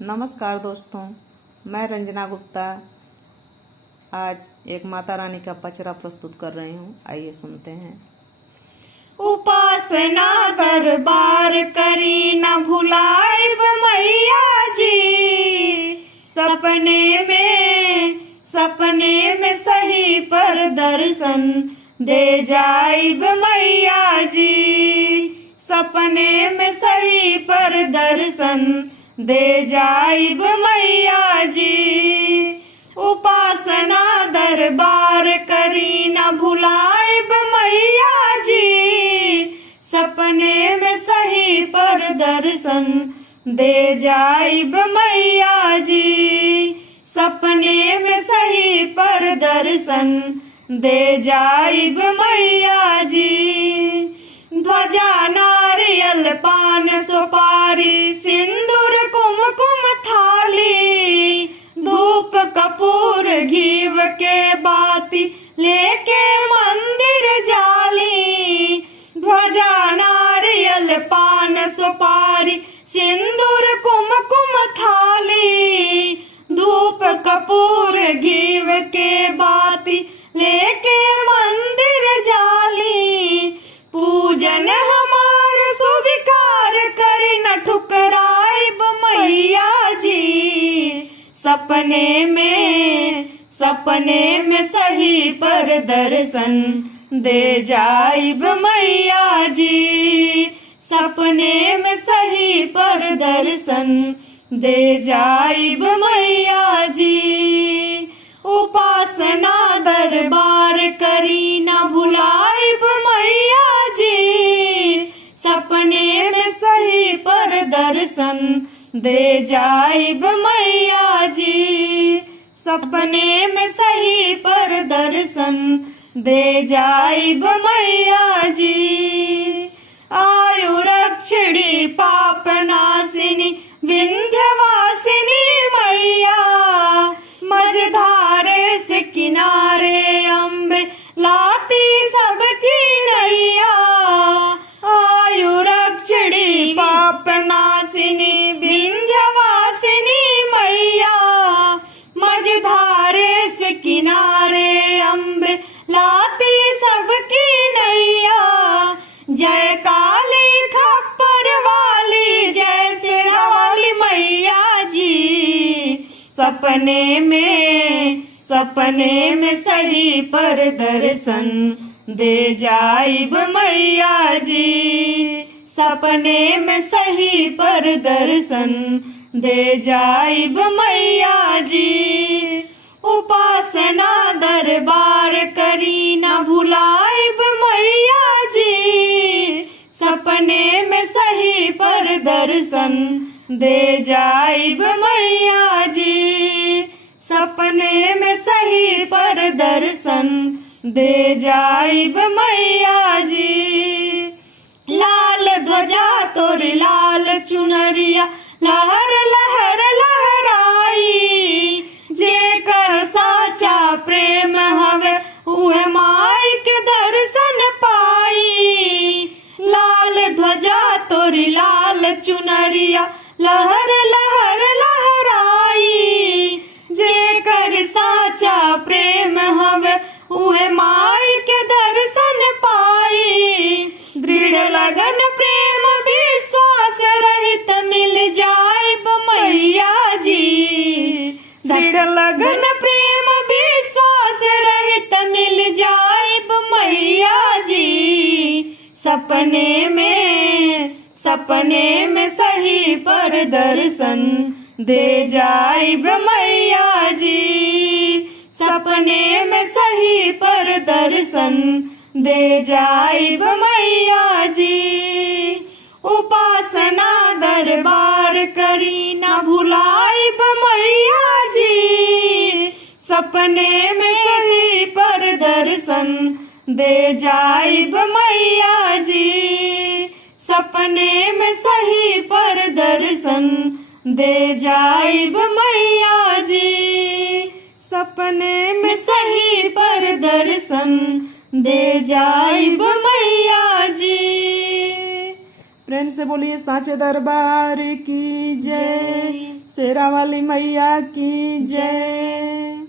नमस्कार दोस्तों, मैं रंजना गुप्ता आज एक माता रानी का पचरा प्रस्तुत कर रही हूँ। आइए सुनते हैं। उपासना दरबार करी न भुलाइब मैया जी, सपने में सही पर दर्शन दे जाइब मैया जी, सपने में सही पर दर्शन दे जाइब मैया जी। उपासना दरबार करी न भुलाइब मैया जी, सपने में सही पर दर्शन दे जाइब मैया जी, सपने में सही पर दर्शन दे जाइब मैया जी। ध्वजा नारियल पान सुपारी सिंदूर कुमकुम थाली, धूप कपूर घीव के बाती लेके मंदिर जाली। ध्वजा नारियल पान सुपारी सिंदूर कुमकुम थाली, धूप कपूर घीव के बाती लेके मंदिर जाली। पूजन हमार स्वीकार करी न ठुकराइब मैया जी, सपने में सही पर दर्शन दे जाइब मैया जी, सपने में सही पर दर्शन दे जाइब मैया जी। उपासना दरबार करी न भुलाइब मैया जी, सपने में सही पर दर्शन दे जाइब मैया जी, सपने में सही पर दर्शन दे जाइब मैया जी। आयु रक्षिणी पाप नासिनी विंध्यवासिनी मैया, मझधारे से किनारे अम्बे लाती सबकी नैया। आयु रक्षिणी पाप नासिनी विंध्यवासिनी मैया, मझधारे से किनारे अम्बे लाती सबकी नैया। जय काली खप्पर वाली, जय सिरा वाली मैया जी, सपने में सही पर दर्शन दे जाइब मैया जी, सपने में सही पर दर्शन दे जाइब मैया जी। उपासना दरबार करी न भुलाइब मैया जी, सपने में सही पर दर्शन दे जाइब मैया जी, सपने में सही पर दर्शन दे जाइब मैया जी। लाल ध्वजा तोर लाल चुनरिया लहर लहर लहराई, जेकर साचा प्रेम हवे उहे माई के दर्शन पाई। लाल ध्वजा तोरी लाल चुनरिया लहर लहर लहराई, जेकर साचा प्रेम हवे उहे माई के दर्शन पाई। दृढ़ लगन प्रेम विश्वास रहित मिल जाइब मैया जी, दृढ़ लगन प्रेम विश्वास रहित मिल जाइब मैया जी। सपने में सही पर दर्शन दे जाइब मैया जी, सपने में सही पर दर्शन दे जाइब मैया जी। उपासना दरबार करी न भुलाइब मैया जी, सपने में सही पर दर्शन दे जाइब मैया जी, सपने में सही पर दर्शन दे जाइब मैया जी, सपने में सही पर दर्शन दे जाइब मैया जी। प्रेम से बोलिए सांचे दरबार की जय, शेरा वाली मैया की जय।